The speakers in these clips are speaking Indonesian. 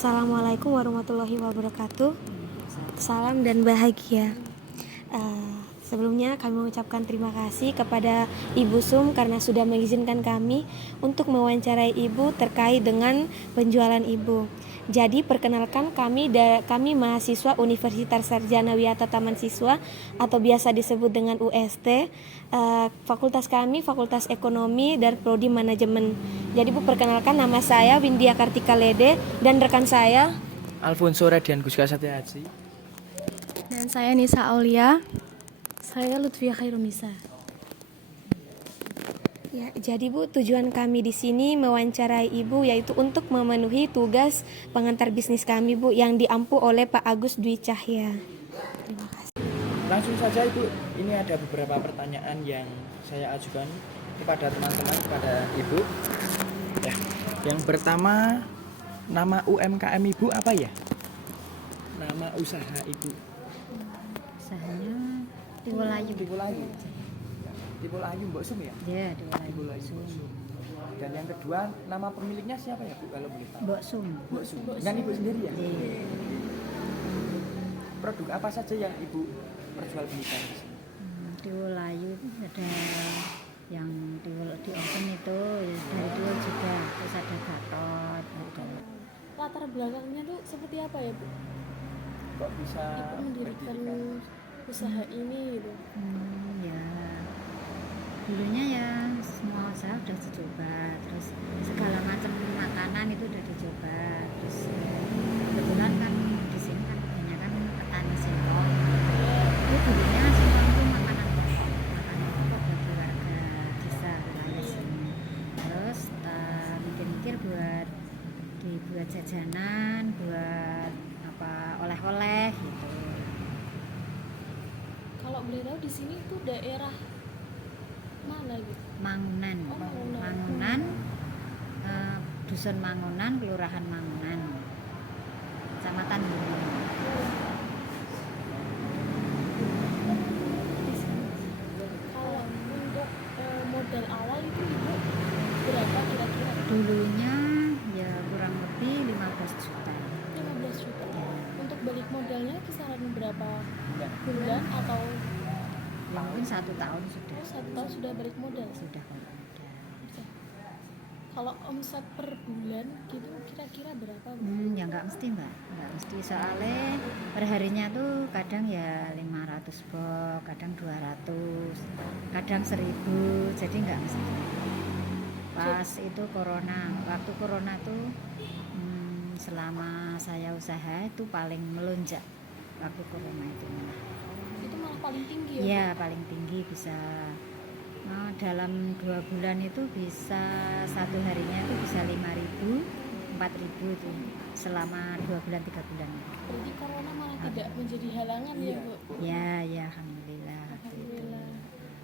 Assalamualaikum warahmatullahi wabarakatuh. Salam dan bahagia. Sebelumnya kami mengucapkan terima kasih kepada Ibu Sum karena sudah mengizinkan kami untuk mewawancarai Ibu terkait dengan penjualan Ibu. Jadi perkenalkan kami mahasiswa Universitas Sarjana Wiyata Taman Siswa atau biasa disebut dengan UST. Fakultas kami Fakultas Ekonomi dan Prodi Manajemen. Jadi Bu, perkenalkan, nama saya Windia Kartika Lede dan rekan saya Alfonso Radian Guska Satyahaji. Dan saya Nisa Aulia. Saya Lutfia Khairunisa. Ya, jadi Bu, tujuan kami di sini mewawancarai Ibu yaitu untuk memenuhi tugas pengantar bisnis kami, Bu, yang diampu oleh Pak Agus Dwi Cahya. Terima kasih. Langsung saja Ibu, ini ada beberapa pertanyaan yang saya ajukan kepada teman-teman, kepada Ibu. Ya, yang pertama, nama UMKM Ibu apa ya? Nama usaha Ibu. Usahanya Tiwolayu. Tiwolayu Mbok Sum ya? Ya, Tiwolayu. Mbok Sum. Dan yang kedua, nama pemiliknya siapa ya Bu kalau boleh tahu? Mbok Sum. Mbok Sum. Dengan Ibu sendiri ya? Iya. Produk apa saja yang Ibu perjualbelikan di sini? Tiwolayu ada yang di oven itu ya, dari Tiwol juga, terus ada Gatot, ada. Latar belakangnya tuh seperti apa ya Bu? Kok bisa Ibu mendirikan usaha ini gitu? Ya dulunya ya semua usaha udah dicoba, terus segala macam makanan itu udah dicoba, terus kebetulan kan di sini kan kebanyakan petani singkong. Itu dulunya singkong itu makanan pokok bagi warga desa wilayah sini. Terus mikir-mikir dibuat jajanan, buat apa oleh-oleh gitu. Kalau boleh tahu di sini tuh daerah mana gitu? Mangunan. Oh, Mangunan. Mangunan, Dusun Mangunan, Kelurahan Mangunan, Kecamatan Bumi. Kalau untuk modal awal itu Ibu berapa kira-kira? Dulunya ya kurang lebih 15 juta. 15 juta. Ya. Untuk balik modalnya kisaran berapa bulan atau Ya, mungkin 1 tahun sudah. 1 tahun sudah balik modal? Sudah balik modal. Oke. Kalau omset per bulan gitu kira-kira berapa Bu? Ya nggak mesti Mbak, nggak mesti, soalnya perharinya tuh kadang ya 500 box, kadang 200, kadang 1000, jadi nggak mesti. Pas itu waktu corona tuh selama saya usaha itu paling melonjak waktu corona itu. Itu malah paling tinggi ya? Iya, paling tinggi bisa dalam 2 bulan itu bisa satu harinya itu bisa 5.000, 4.000 itu selama 2 bulan 3 bulan. Berarti corona malah tidak menjadi halangan ya Bu? Ya alhamdulillah. Alhamdulillah.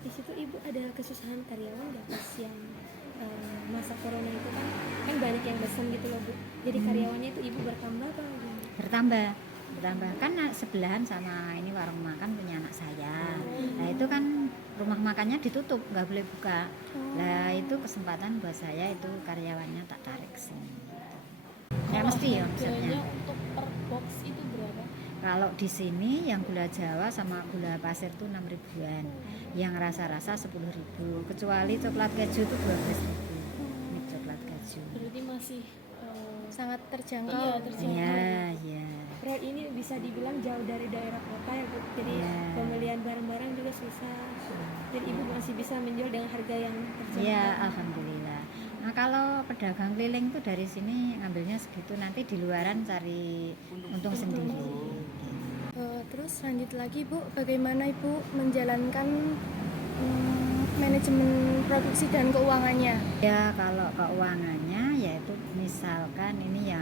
Di situ Ibu ada kesusahan karyawan nggak pas yang masa corona itu kan banyak yang pesan gitu loh Bu. Jadi karyawannya itu Ibu bertambah apa gimana? Bertambah kan sebelahan sama ini warung makan punya anak saya. Nah itu kan rumah makannya ditutup, nggak boleh buka. Nah itu kesempatan buat saya itu karyawannya tak tarik ke sini. Ya mesti ya Harganya omsetnya. untuk per box itu berapa? Kalau di sini yang gula Jawa sama gula pasir tuh 6.000-an, yang rasa-rasa 10.000. Kecuali coklat keju tuh 12.000. Ini coklat keju. Berarti masih Sangat terjangkau. iya terjangkau. Iya. Padahal ini bisa dibilang jauh dari daerah kota ya Bu. Jadi pembelian barang-barang juga susah. Dan Ibu masih bisa menjual dengan harga yang terjangkau. Iya, alhamdulillah. Nah, kalau pedagang keliling tuh dari sini ngambilnya segitu, nanti di luaran cari untung sendiri. Terus lanjut lagi Bu, bagaimana Ibu menjalankan manajemen produksi dan keuangannya? Ya, kalau keuangannya yaitu misalkan ini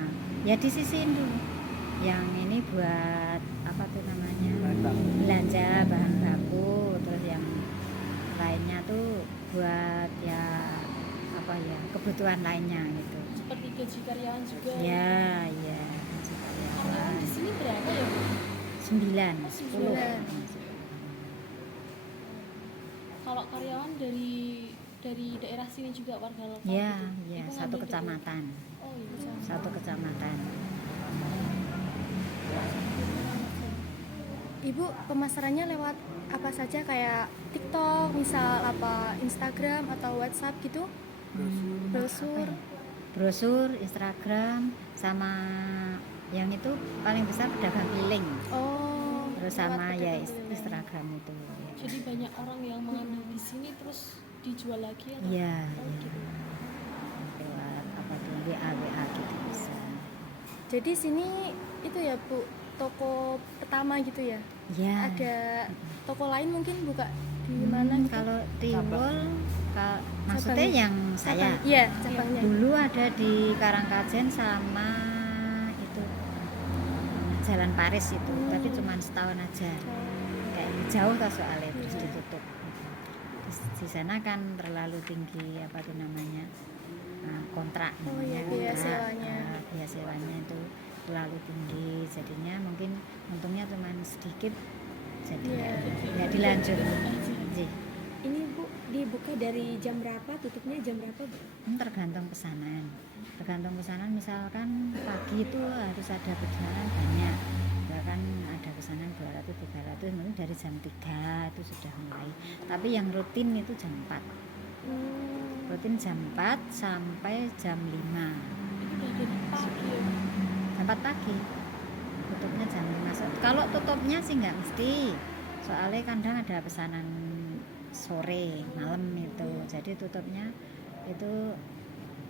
ya disisihin dulu. Yang ini buat apa tuh namanya? Belanja bahan baku, terus yang lainnya tuh buat ya apa ya, kebutuhan lainnya gitu. Seperti gaji karyawan juga. Ya, gaji Karyawan karyawan. di sini berapa ya Bu? 9, 10. Kalau karyawan dari daerah sini juga warga lokal Ya, gitu? ya Ibu satu ngambil kecamatan. Oh iya. Satu kecamatan. Ibu pemasarannya lewat apa saja, kayak TikTok, misal apa Instagram atau WhatsApp gitu? Brosur. Brosur, Instagram, sama yang itu paling besar pedagang keliling. Oh. Terus lewat sama ya pedagang keliling. Instagram itu. Jadi banyak orang yang mengambil di sini terus dijual lagi atau Iya, oh, gitu. lewat apa tuh WA gitu bisa. Jadi sini itu ya Bu, toko pertama gitu ya? Ya. Ada toko lain mungkin buka di mana gitu? Kalau Tiwul, maksudnya Cabang- yang saya Iya, cabangnya. dulu ada di Karangkajen sama itu Jalan Paris itu, tapi cuma setahun aja. Kayak jauh lah soalnya terus ditutup. Terus di sana kan terlalu tinggi apa tuh namanya kontrak, Oh iya, biaya sewanya. biaya sewanya itu terlalu tinggi, jadinya mungkin untungnya cuma sedikit, jadi Iya. nggak dilanjut. Ji. Ini Bu dibuka dari jam berapa, tutupnya jam berapa Bu? Tergantung pesanan. Misalkan pagi itu harus ada pesanan banyak, bahkan ada pesanan 200-300, mungkin dari jam 3 itu sudah mulai. Tapi yang rutin itu jam 4. Rutin jam 4 sampai jam 5. Itu udah dari pagi ya. Jam 4 pagi. Tutupnya jam 5. Kalau tutupnya sih nggak mesti. Soalnya kadang ada pesanan sore, malam itu. Jadi tutupnya itu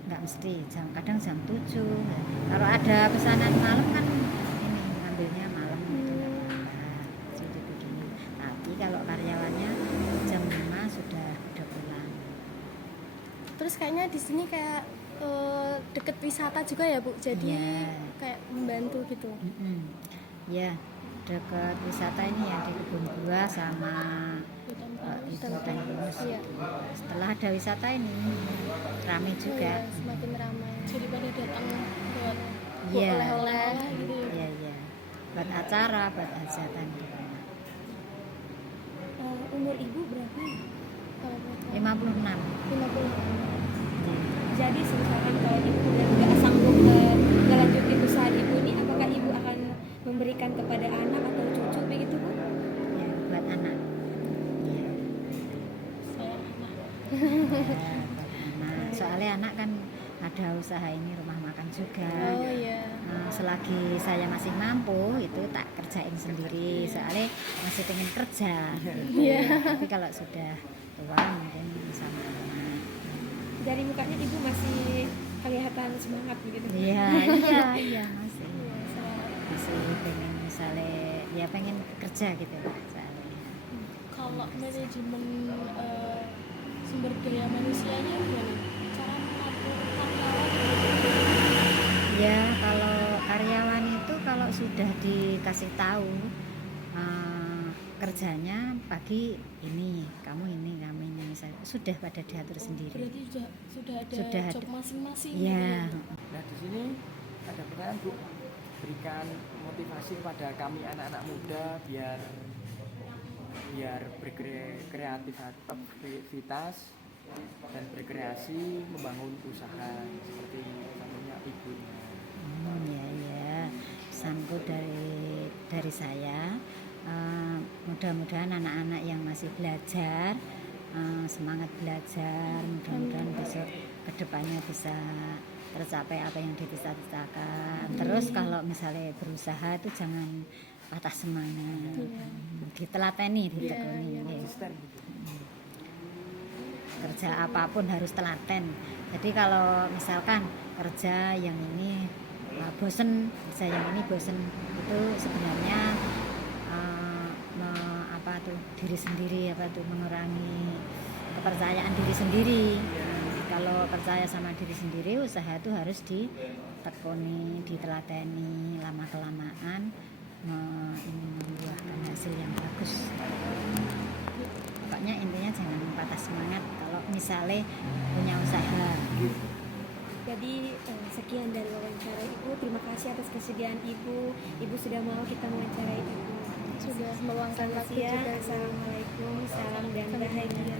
nggak mesti, kadang jam 7. Kalau ada pesanan malam kan ini ngambilnya malam itu nggak apa-apa, jadi begini. Tapi kalau karyawannya jam 5 sudah pulang. Terus kayaknya di sini kayak deket wisata juga ya Bu, jadi Iya. kayak membantu gitu. Ya, dekat wisata ini ya, di Kebun Buah sama itu hutan pinus. Iya. Setelah ada wisata ini ramai Oh juga. iya, semakin ramai. Jadi pada datang buat Iya. Oleh-oleh. gitu ya. Iya. Buat acara, buat hajatan gitu. Umur Ibu berapa? Kalau buat 56. 50. Jadi misalkan kalau Ibu udah nggak sanggup ngelanjutin usaha Ibu ini, apakah Ibu akan memberikan kepada anak atau cucu begitu Bu? Ya, buat anak. Iya. Saya anak. Ya, buat anak. Soalnya anak kan ada usaha ini rumah makan juga. Oh iya. Selagi saya masih mampu itu tak kerjain sendiri, soalnya masih pengen kerja. Iya. Tapi kalau sudah tua mungkin sama anak. Dari mukanya Ibu masih kelihatan semangat begitu. Iya masih pengen misalnya ya pengen kerja gitu lah soalnya. Kalau manajemen sumber daya manusianya gimana? Cara mengatur karyawan? Ya kalau karyawan itu kalau sudah dikasih tahu kerjanya pagi ini, kamu ini misalnya sudah pada diatur sendiri. Berarti sudah ada Sudah job ada. masing-masing. Ya, Nah di sini ada pertanyaan Bu, berikan motivasi kepada kami anak-anak muda biar berkreativitas dan berkreasi membangun usaha seperti contohnya ibunya. ya pesanku dari saya, mudah-mudahan anak-anak yang masih belajar semangat belajar, mudah-mudahan besok kedepannya bisa tercapai apa yang dicita-citakan. Terus kalau misalnya berusaha itu jangan patah semangat, ditelateni, ditekuni. Konsisten gitu. Kerja apapun harus telaten. Jadi kalau misalkan kerja yang ini bosen, kerja yang ini bosen, itu sebenarnya diri sendiri mengurangi kepercayaan diri sendiri. Kalau percaya sama diri sendiri, usaha itu harus ditekuni, ditelateni, lama kelamaan membuahkan hasil yang bagus. Pokoknya intinya jangan patah semangat kalau misalnya punya usaha. Jadi sekian dari wawancara Ibu. Terima kasih atas kesediaan Ibu. Ibu sudah mau kita mewawancarai Ibu. Sudah meluangkan Selamat waktu siang. juga. Assalamualaikum. Salam dan bahagia.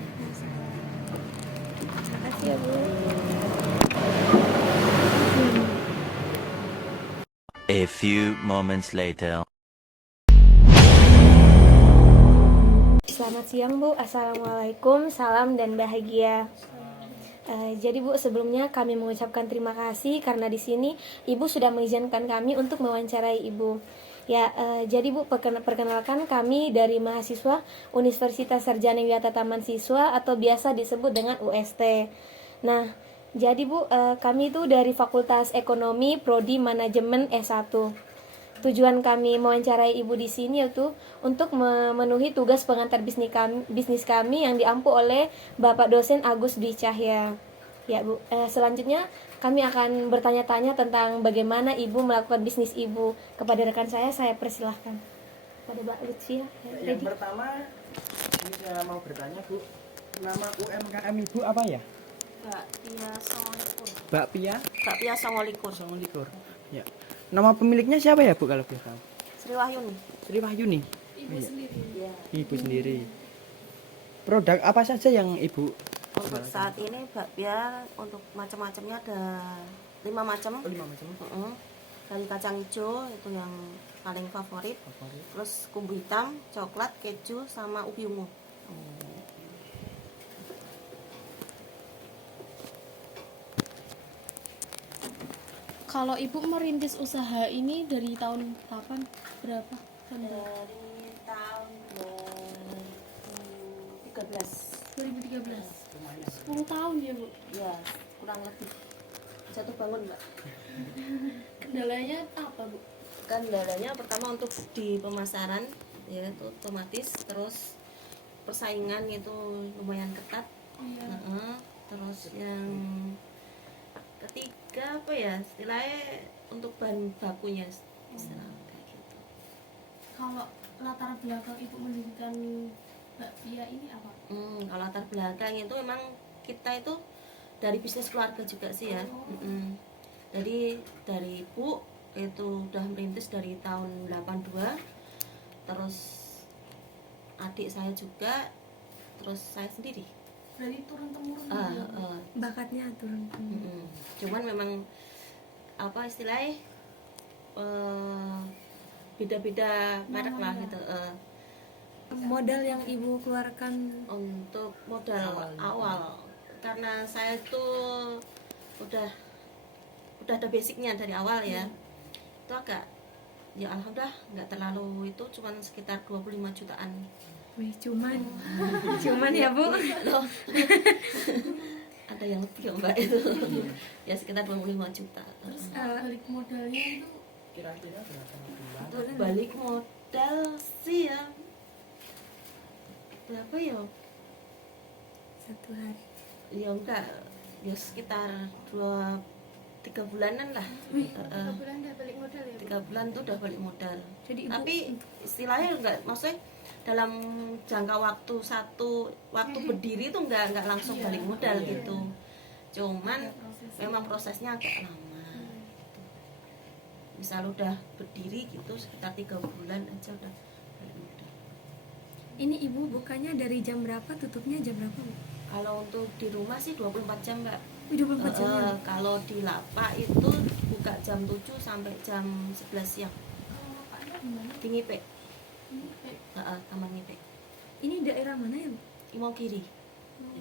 Terima kasih ya Bu. A few moments later. Selamat siang Bu, Assalamualaikum, salam dan bahagia. Jadi Bu, sebelumnya kami mengucapkan terima kasih karena di sini Ibu sudah mengizinkan kami untuk mewawancarai Ibu. Ya, jadi Bu, perkenalkan kami dari mahasiswa Universitas Sarjana Wiyata Taman Siswa atau biasa disebut dengan UST. Nah, jadi Bu, kami itu dari Fakultas Ekonomi Prodi Manajemen S1. Tujuan kami mewawancarai Ibu di sini yaitu untuk memenuhi tugas pengantar bisnis kami yang diampu oleh Bapak dosen Agus Dwi Cahya. Ya Bu, selanjutnya kami akan bertanya-tanya tentang bagaimana Ibu melakukan bisnis Ibu. Kepada rekan saya persilahkan. Pada Mbak Lutfia. Yang pertama, ini saya mau bertanya Bu, nama UMKM Ibu apa ya? Bakpia Songolikur. Bakpia Songolikur. Songolikur. Ya. Nama pemiliknya siapa ya Bu kalau boleh tahu? Sri Wahyuni. Sri Wahyuni. Ibu sendiri. Ya. Ibu sendiri. Produk apa saja yang Ibu? Untuk saat ini bakpia untuk macam-macamnya ada 5 macam. 5 macam. Dari kacang hijau itu yang paling favorit. Terus kumbu hitam, coklat, keju, sama ubi ungu. Kalau ibu merintis usaha ini dari tahun kapan? Berapa? Dari tahun 2013. 2013. 10 tahun ya Bu. Ya, kurang lebih. Jatuh bangun, Mbak. Kendalanya apa Bu? Kendalanya pertama untuk di pemasaran ya itu otomatis, terus persaingan itu lumayan ketat. Iya. Terus yang ketiga apa ya istilahnya untuk bahan bakunya istilah kayak gitu. Kalau latar belakang ibu mendirikan bakpia ini apa? Kalau latar belakang itu memang kita itu dari bisnis keluarga juga sih ya. Jadi dari ibu itu udah merintis dari tahun 82, terus adik saya juga, terus saya sendiri. Dari turun temurun. Bakatnya turun. Cuman memang apa istilahnya beda-beda merek lah gitu. Modal yang Ibu keluarkan Untuk modal awal karena saya itu udah ada basicnya dari awal ya. Itu agak ya alhamdulillah nggak terlalu, itu cuman sekitar 25 jutaan. Wih, cuman ya Bu. Loh. Ada yang lebih ya Mbak itu. Ya sekitar 25 juta. Terus balik modalnya itu Kira-kira berapa bulan? Untuk balik modal sih ya berapa ya? Satu hari. Ya enggak, ya sekitar 2-3 bulanan lah. 3 bulan udah balik modal ya Bu? 3 bulan tuh udah balik modal. Jadi Ibu Tapi istilahnya enggak, maksudnya dalam jangka waktu waktu berdiri tuh enggak langsung balik modal gitu. Cuman memang prosesnya agak lama. Misal udah berdiri gitu sekitar 3 bulan aja udah balik modal. ini Ibu bukanya dari jam berapa, tutupnya jam berapa Bu? Kalau untuk di rumah sih 24 jam Mbak. 24 jam ya? Kalau di lapak itu buka jam 7 sampai jam 11 siang. Kalau bapaknya gimana? Di Ngipek. Ini Taman Ngipek. Ini daerah mana ya Bu? Imogiri.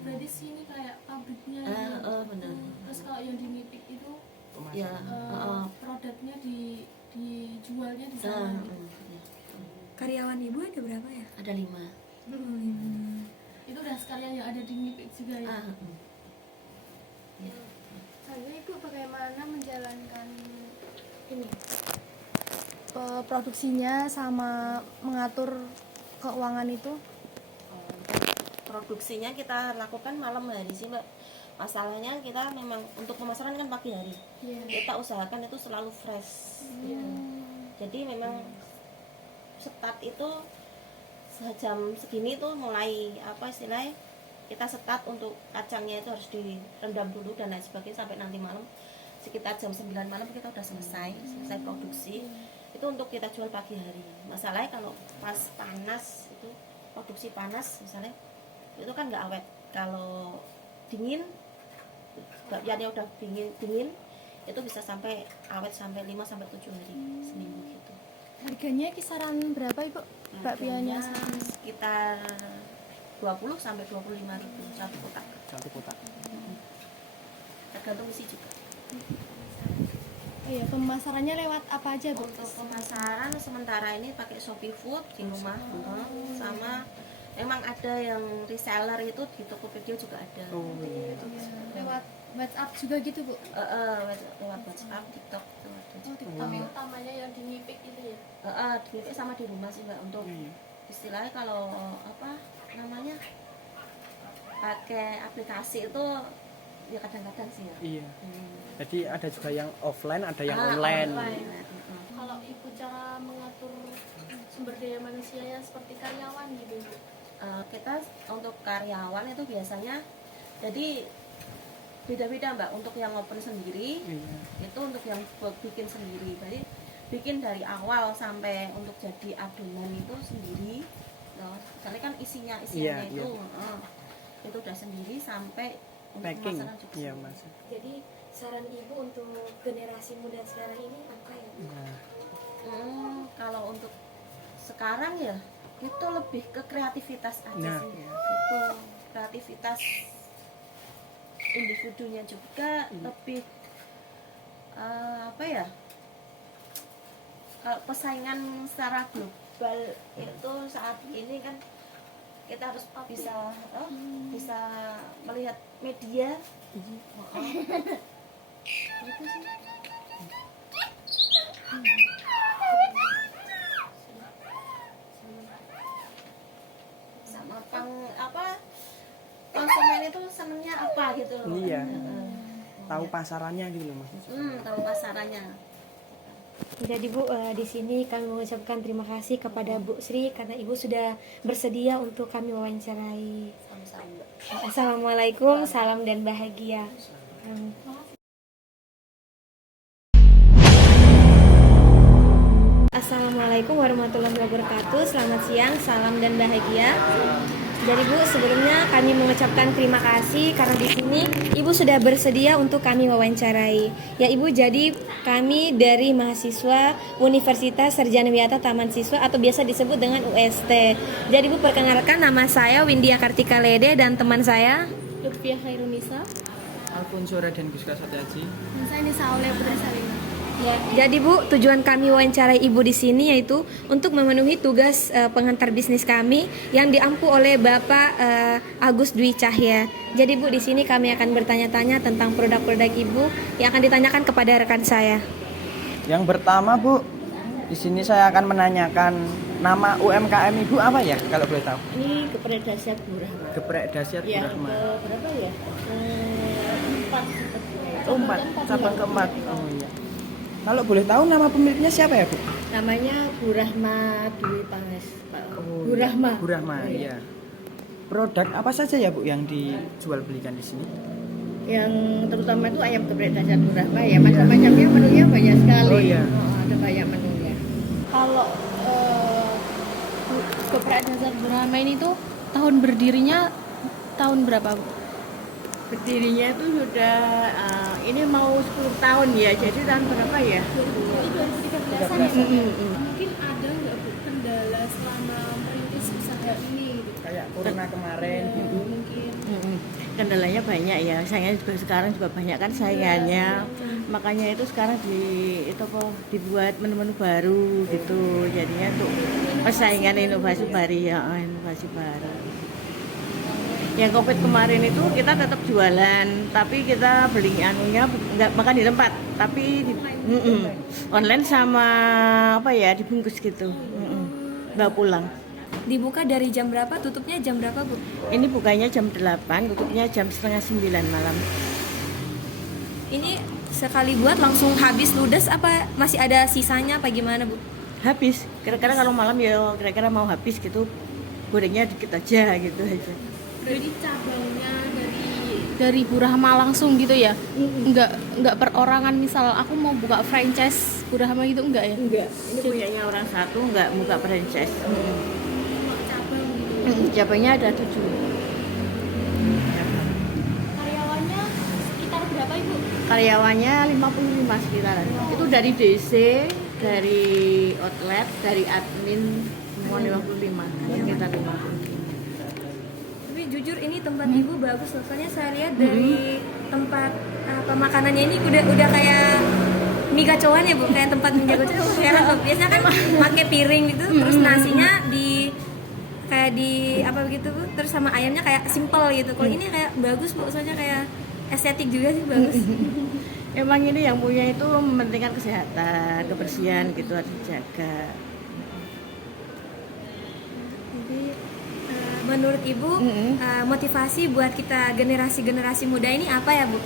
berarti sini kayak pabriknya Benar. terus kalau yang di Mipik itu Ya. produknya dijualnya di Ya. sana Karyawan Ibu ada berapa ya? Ada 5. itu udah sekalian yang ada di Mipik juga ya. Selanjutnya Ibu bagaimana menjalankan ini produksinya sama mengatur keuangan itu? Produksinya kita lakukan malam hari sih Mbak. Masalahnya kita memang untuk pemasaran kan pagi hari. Iya. Kita usahakan itu selalu fresh. Gitu. Jadi memang start itu jam segini tuh mulai apa istilahnya, kita start untuk kacangnya itu harus direndam dulu dan lain sebagainya sampai nanti malam sekitar jam 9 malam kita udah selesai produksi. Itu untuk kita jual pagi hari. Masalahnya kalau pas panas itu produksi panas misalnya itu kan nggak awet. Kalau dingin, bakpianya udah dingin itu bisa sampai awet sampai 5 sampai 7 hari seminggu gitu. Harganya kisaran berapa Ibu? Bakpianya Harganya sekitar 20 sampai 25.000 satu kotak. Satu kotak. Tergantung isi juga. Oh iya, pemasarannya lewat apa aja Bu? Untuk pemasaran sementara ini pakai Shopee Food di rumah, sama memang ada yang reseller itu di Tokopedia juga ada. Oh iya. Lewat WhatsApp juga gitu Bu? Lewat WhatsApp, TikTok itu ada. Tapi utamanya yang di Mipik itu ya. Di sama di rumah sih Mbak, untuk istilahnya kalau apa namanya pakai aplikasi itu ya kadang-kadang sih ya. Iya. Jadi ada juga yang offline, ada yang online. Kalau ibu cara mengatur sumber daya manusianya seperti karyawan gitu Bu. Kita untuk karyawan itu biasanya jadi beda-beda Mbak, untuk yang open sendiri itu untuk yang buat bikin sendiri, jadi bikin dari awal sampai untuk jadi adonan itu sendiri. Nah, misalnya kan isinya itu itu udah sendiri sampai untuk Packing. pemasaran juga Iya, sendiri. Mas. Jadi saran ibu untuk generasi muda sekarang ini apa ya? Nah, Kalau untuk sekarang ya itu lebih ke kreativitas aja Nah. sih ya. Itu kreativitas individunya juga lebih apa ya, kalau persaingan secara global itu saat ini kan kita harus bisa melihat media. Itu sih. Sama konsumen itu senangnya apa gitu loh. Iya. Tahu pasarannya gitu loh Mas. Tahu pasarannya. Jadi Bu, di sini kami mengucapkan terima kasih kepada Bu Sri karena Ibu sudah bersedia untuk kami wawancarai. Sama-sama. Assalamualaikum, salam dan bahagia. Assalamualaikum warahmatullahi wabarakatuh. Selamat siang, salam dan bahagia. Jadi Bu, sebelumnya kami mengucapkan terima kasih karena di sini Ibu sudah bersedia untuk kami wawancarai. Ya Ibu, jadi kami dari mahasiswa Universitas Sarjana Wiyata Taman Siswa atau biasa disebut dengan UST. Jadi Bu, perkenalkan, nama saya Windia Kartika Lede dan teman saya Lutfiah Khairunisa. Alfonso dan Guska Satiaji. Dan saya Nisa Aulia Putri Salina. Ya, jadi Bu, tujuan kami wawancarai Ibu di sini yaitu untuk memenuhi tugas pengantar bisnis kami yang diampu oleh Bapak Agus Dwi Cahya. Jadi Bu, di sini kami akan bertanya-tanya tentang produk-produk Ibu yang akan ditanyakan kepada rekan saya. Yang pertama Bu, di sini saya akan menanyakan nama UMKM Ibu apa ya kalau boleh tahu? Ini Geprek Dasyat Bu Rahma. Geprek Dasyat Bu Ya, Rahma. berapa ya? 4 sepertinya. Oh, 4, cabang keempat. Oh iya. Kalau boleh tahu nama pemiliknya siapa ya Bu? Namanya Bu Rahma Dwi Panges, Pak. Oh, Bu iya. Rahma. Bu Rahma, iya. Produk apa saja ya Bu yang dijual belikan di sini? Yang terutama itu ayam geprek Dasyat Bu Rahma ya. Macam-macamnya menunya banyak sekali. Oh, iya. Ada banyak menunya. Kalau Geprek Dasyat Bu Rahma ini tuh tahun berdirinya tahun berapa Bu? Berdirinya itu sudah ini mau 10 tahun ya. Jadi tahun berapa ya? 2013 ya? Mungkin ada nggak Bu kendala selama merintis usaha ini gitu? Kayak corona kemarin gitu. Mungkin Kendalanya banyak ya. Sayangnya juga sekarang juga banyak kan saingannya. Makanya itu sekarang dibuat menu-menu baru gitu. Jadinya tuh persaingan inovasi baru ya, inovasi baru. Yang Covid kemarin itu kita tetap jualan, tapi kita beli anunya nggak makan di tempat, tapi online sama dibungkus gitu, bawa pulang. Dibuka dari jam berapa, tutupnya jam berapa Bu? Ini bukanya jam 8, tutupnya jam setengah 9 malam. Ini sekali buat langsung habis ludes apa masih ada sisanya apa gimana Bu? Habis, kira-kira kalau malam ya kira-kira mau habis gitu, gorengnya dikit aja gitu aja. berarti cabangnya dari Bu Rahma langsung gitu ya? Enggak perorangan, misal aku mau buka franchise Bu Rahma gitu enggak ya? Enggak, ini punyanya orang satu, enggak buka franchise. Cabang gitu. Cabangnya ada 7. Karyawannya sekitar berapa Ibu? Karyawannya 55 sekitaran. Itu dari DC, dari outlet, dari admin semua 55. Sekitar 55. tapi jujur ini tempat ibu bagus loh. Soalnya saya lihat dari tempat makanannya ini udah kayak mie gacoan ya bu, kayak tempat mie gacoan. Heran loh. Biasanya kan pakai piring gitu, terus nasinya kayak di apa begitu bu, terus sama ayamnya kayak simple gitu. Kalau ini kayak bagus bu, soalnya kayak estetik juga sih, bagus. Emang ini yang punya itu mementingkan kesehatan, kebersihan gitu harus dijaga. Jadi menurut ibu motivasi buat kita generasi muda ini apa ya bu?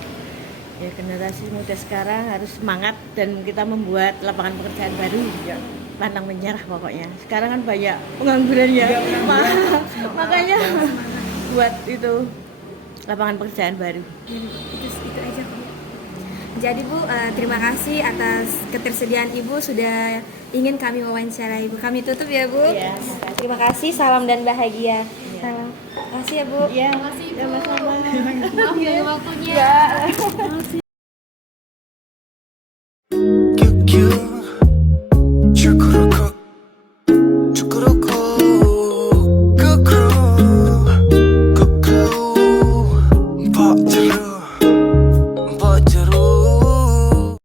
Ya generasi muda sekarang harus semangat dan kita membuat lapangan pekerjaan baru. Ya. Pantang menyerah pokoknya. Sekarang kan banyak pengangguran ya. Makanya buat itu lapangan pekerjaan baru. Itu aja bu. Jadi bu, terima kasih atas ketersediaan ibu sudah ingin kami wawancara ibu. Kami tutup ya bu. Ya, Terima kasih, salam dan bahagia. Salam. Terima kasih ya bu. ya, Makasih, Bu. sama-sama. Maaf ya waktunya.